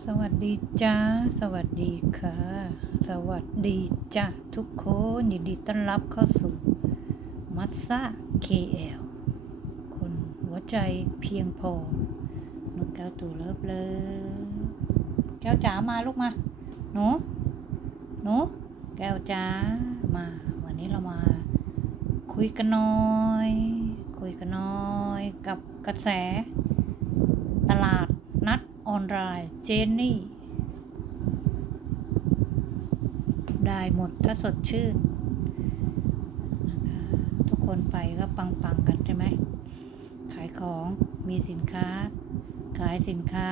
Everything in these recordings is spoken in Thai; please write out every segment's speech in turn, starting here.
สวัสดีจ้า สวัสดีค่ะ สวัสดีจ้าทุกคนยินดีต้อนรับเข้าสู่มัสซา KL คนหัวใจเพียงพอนกแก้วตัวเลิฟเลยแก้วจ๋ามาลูกมา หนูหนูแก้วจ๋ามา วันนี้เรามา คุยกันหน่อย คุยกันหน่อย กับกระแส ออนไลน์เจนนี่ ได้หมดถ้าสดชื่นนะคะทุกคนไปก็ปังๆกันใช่ไหม ขายของมีสินค้า ขายสินค้า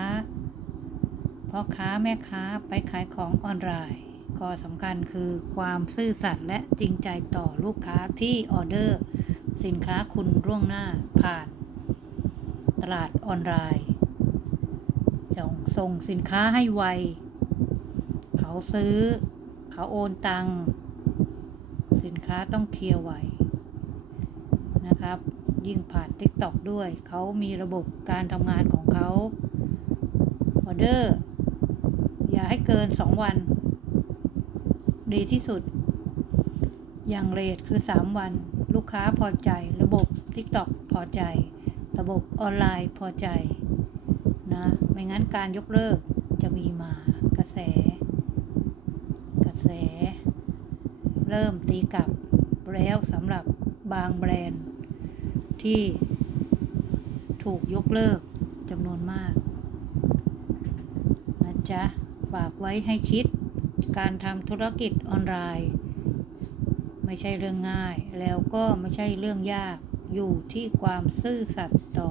พ่อค้าแม่ค้าไปขายของออนไลน์ก็สำคัญคือความซื่อสัตย์และจริงใจต่อลูกค้าที่ออเดอร์ สินค้าคุณร่วงหน้าผ่าน ตลาดออนไลน์ ส่งส่งสินค้าให้ไว เขาซื้อ เขาโอนตังค์สินค้าต้องเคลียร์ไวนะครับ ยิ่งผ่าน TikTok ด้วย เขามีระบบการทำงานของเขาออเดอร์ อย่าให้เกิน 2 วัน ดีที่สุด อย่างเรทคือ 3 วัน ลูกค้าพอใจ ระบบ TikTok พอใจ ระบบออนไลน์พอใจ นะ ไม่งั้นการยกเลิกจะมีมากระแส กระแส เริ่มตีกลับแล้วสำหรับบางแบรนด์ที่ถูกยกเลิกจำนวนมาก นะจ๊ะ ฝากไว้ให้คิดการทำธุรกิจออนไลน์ ไม่ใช่เรื่องง่าย แล้วก็ไม่ใช่เรื่องยากอยู่ที่ความซื่อสัตย์ต่อ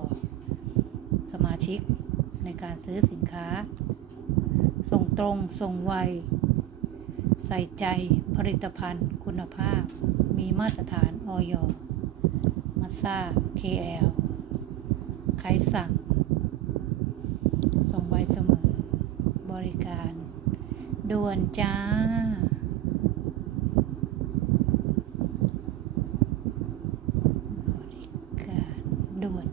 สมาชิก ในการซื้อสินค้า ส่งตรง ส่งไว ใส่ใจผลิตภัณฑ์ คุณภาพ มีมาตรฐานออยมาซา KL ใครสั่ง ส่งไวเสมอ บริการ ด่วนจ้า บริการด่วน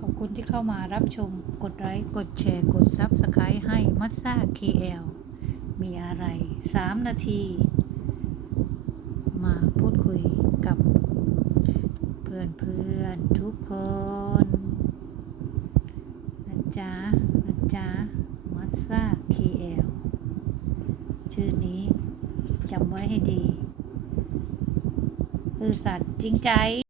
ขอบ คุณที่เข้ามารับชม กดไลค์ กดแชร์ กดซับสไครต์ให้มั s ซ่า KL มีอะไร 3 นาที มาพูดคุยกับเพื่อนเพื่อนทุกคนนะจ๊ะนะจ๊ะมั s ซ่า KL ชื่อนี้จำไว้ให้ดี ซื่อสัตย์จริงใจ